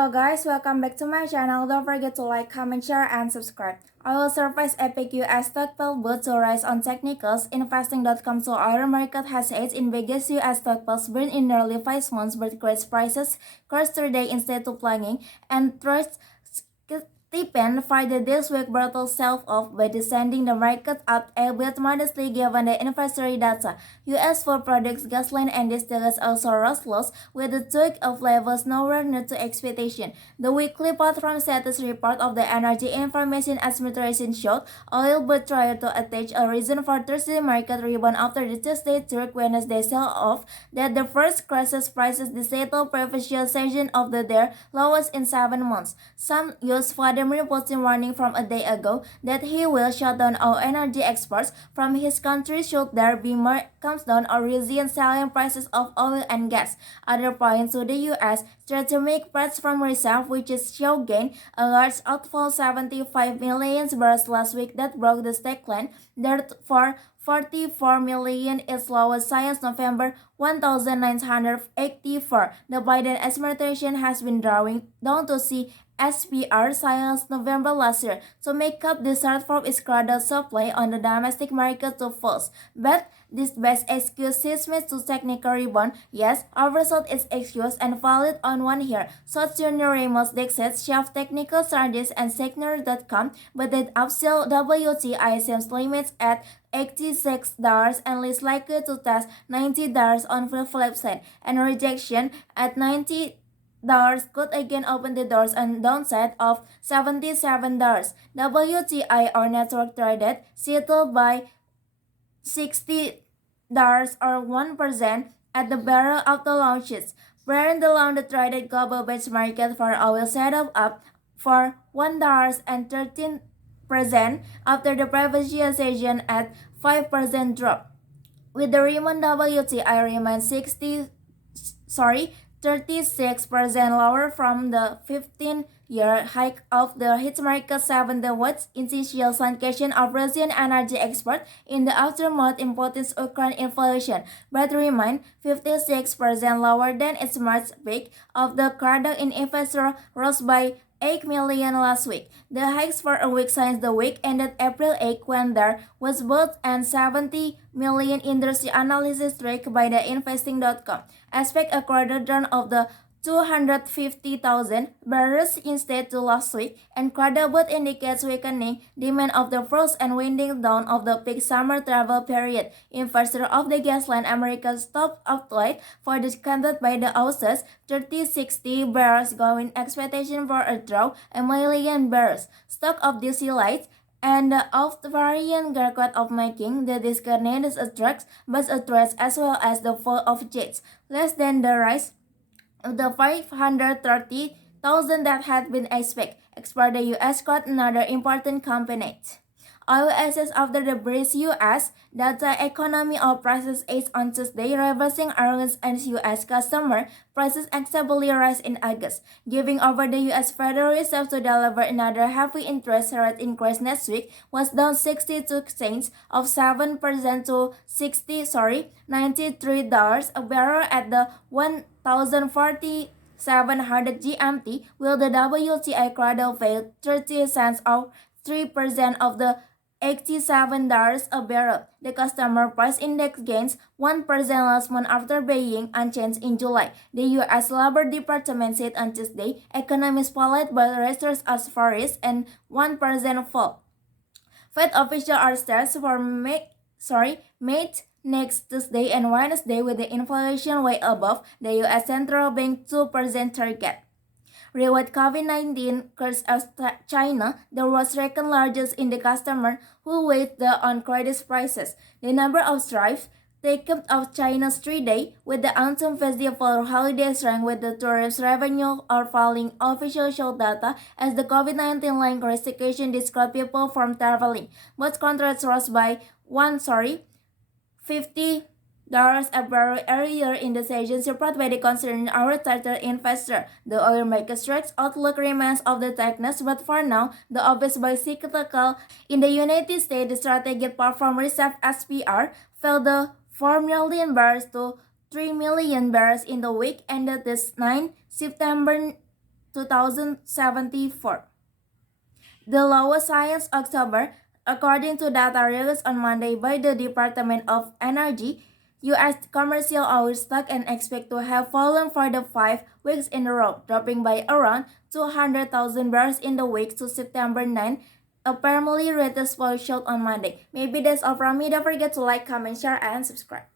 Hello guys, welcome back to my channel. Don't forget to like, comment, share, and subscribe. Oil surface epic US stock fell both to rise on technicals. Investing.com so oil market has edged in biggest US stock falls burn in nearly 5 months, but crash prices crashed today instead of plunging and trust Stephen Friday this week brutal sell-off by descending the market up a bit modestly given the inventory data. U.S. food products, gasoline, and distillates also rose lows, with the tweak of levels nowhere near to expectation. The weekly Patron status report of the Energy Information Administration showed oil but tried to attach a reason for Thursday market rebound after the Tuesday through Wednesday sell-off that the first crashes prices the settle previous session of the their lowest in 7 months. Some use Vladimir Putin warning from a day ago that he will shut down all energy exports from his country should there be more comes down or resilient selling prices of oil and gas. Other points to the U.S. try to make parts from reserve which is show gain a large outflow 75 million barrels last week that broke the stack line. Therefore, 44 million is lowest since November 1984. The Biden administration has been drawing down to see SPR since November last year to make up the shortfall is crowded supply on the domestic market to falls. But this best excuse seems to technical rebound. Yes, oversold is excuse and valid on one here. Such Junior Ramos Dixit, Chef Technical Charges and Signer.com, but the upsell WTI seems limits at $86 and least likely to test $90 on the flip side, and rejection at $90 could again open the doors on downside of $77. WTI or network traded settled by $60 or 1% at the barrel of the launches. Brent along the traded global benchmark for oil set up for $1.13 after the previous session at 5% drop. With the Raymond WTI remains 36% lower from the 15-year hike of the hit market 7 the what's initial indication of Russian energy export in the aftermath importance Ukraine inflation, but remain 56% lower than its March peak of the cradle in investor rose by 8 million last week. The hikes for a week since the week ended April 8 when there was both and 70 million industry analysis tracked by the investing.com. Expect a quarter down of the 250,000 barrels instead to last week, and credible indicates weakening demand of the first and winding down of the peak summer travel period. Investor of the gasoline America's top outlet for discounted by the houses 3060 barrels going expectation for a draw a million barrels. Stock of DC lights and of the variant record of making the discarnated attracts but attracts as well as the fall of jets less than the rise of the 530,000 that had been expect the U.S. caught another important component. Oil assets after the brief U.S. data economy of prices is on Tuesday, reversing earnings and U.S. customer prices acceptably rise in August, giving over the U.S. Federal Reserve to deliver another heavy interest rate increase next week was down 62 cents of 7% to $93 a barrel at the 1,047 GMT, while the WTI cradle fell 30 cents or 3% of the $87 a barrel. The customer price index gains 1% last month after being unchanged in July. The U.S. Labor Department said on Tuesday, economists followed by research as far as and 1% fall. Fed officials are set for May next Tuesday and Wednesday with the inflation way above the U.S. Central Bank 2% target. Reward COVID-19 curse as China, the world's second largest in the customer who weighed on credit prices. The number of strife taken of China's 3-day with the Autumn Festival holiday shrank with the tourist revenue or falling official show data as the COVID-19 link restriction discouraged people from traveling. Both contracts rose by 50 a barrel earlier in the session, supported by the concern our tighter investor. The oil market strikes outlook remains of the tightness, but for now, the obvious by cyclical. In the United States, the strategic platform reserve SPR fell the 4 million barrels to 3 million barrels in the week ended this 9 September 2074. The lowest since October, according to data released on Monday by the Department of Energy, U.S. commercial oil stock and expect to have fallen for the 5 weeks in a row, dropping by around 200,000 barrels in the week to September 9, apparently latest poll showed on Monday. Maybe that's all from me. Don't forget to like, comment, share, and subscribe.